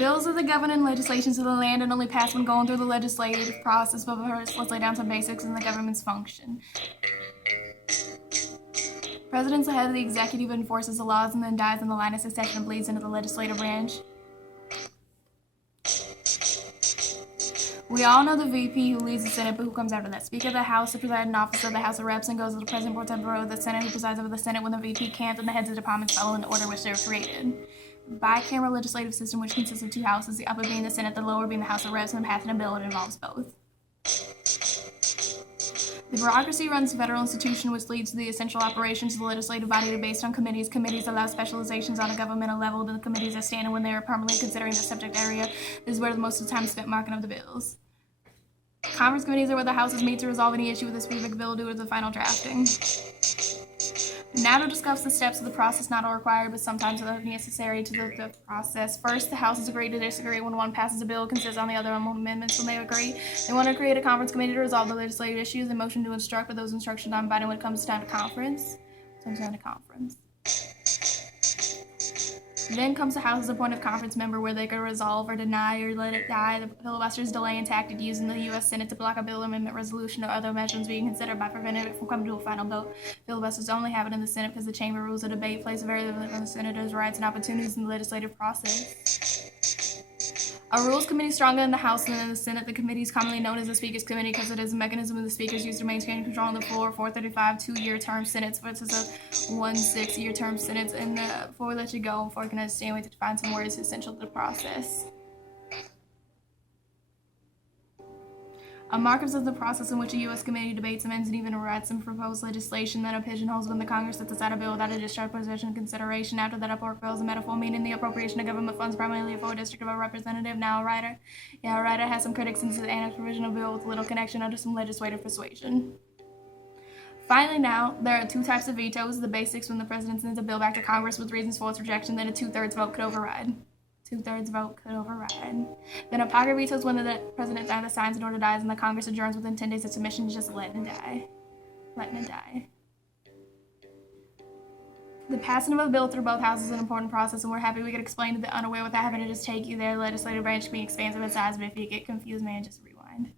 Bills are the governing legislations of the land and only pass when going through the legislative process, but first let's lay down some basics in the government's function. President's the head of the executive, enforces the laws, and then dies in the line of succession and bleeds into the legislative branch. We all know the VP who leads the Senate, but who comes after that? Speaker of the House, the presiding officer of the House of Reps, and goes to the President pro tempore of the Senate, who presides over the Senate when the VP can't, and the heads of departments follow in the order which they were created. Bicameral legislative system, which consists of two houses, the upper being the Senate, the lower being the House of Reps, and passing a bill that involves both. The bureaucracy runs the federal institution, which leads to the essential operations of the legislative body based on committees. Committees allow specializations on a governmental level. The committees are standing when they are permanently considering the subject area. This is where most of the time is spent marking up the bills. Conference committees are where the houses meet to resolve any issue with a specific bill due to the final drafting. Now to discuss the steps of the process, not all required, but sometimes are necessary to the process. First, the houses agree to disagree. When one passes a bill, consists on the other amendments. When they agree, they want to create a conference committee to resolve the legislative issues. They motion to instruct, but those instructions are binding when it comes time to conference. Then comes the House's appointed conference member, where they could resolve or deny or let it die. The filibuster's delay and tactic used in the U.S. Senate to block a bill, amendment, resolution, or other measures being considered by preventing it from coming to a final vote. Filibusters only happen in the Senate because the chamber rules of debate place a very limit on the senators' rights and opportunities in the legislative process. A rules committee stronger in the House than in the Senate. The committee is commonly known as the Speaker's Committee because it is a mechanism of the speakers used to maintain control on the floor. 435 2-year term Senates versus a 1 6-year term Senates. And before we let you go, before we can understand, we have to define some words essential to the process. A markers of the process in which a U.S. committee debates, amends, and even overrides some proposed legislation that are pigeonholes when the Congress sets aside a bill without a discharge position consideration. After that, a pork bill is a metaphor meaning the appropriation of government funds primarily for a district of a representative. Now a writer. Yeah, a writer has some critics since the annex provision of bill with little connection under some legislative persuasion. Finally, now, there are two types of vetoes. The basics when the president sends a bill back to Congress with reasons for its rejection, then a 2/3 vote could override. 2/3 vote could override. Then a pocket veto is when the president either signs an order dies and the Congress adjourns within 10 days of submission to just letting it die. Letting it die. The passing of a bill through both houses is an important process, and we're happy we could explain to the unaware without having to just take you there. The legislative branch can be expansive in size, but if you get confused, man, just rewind.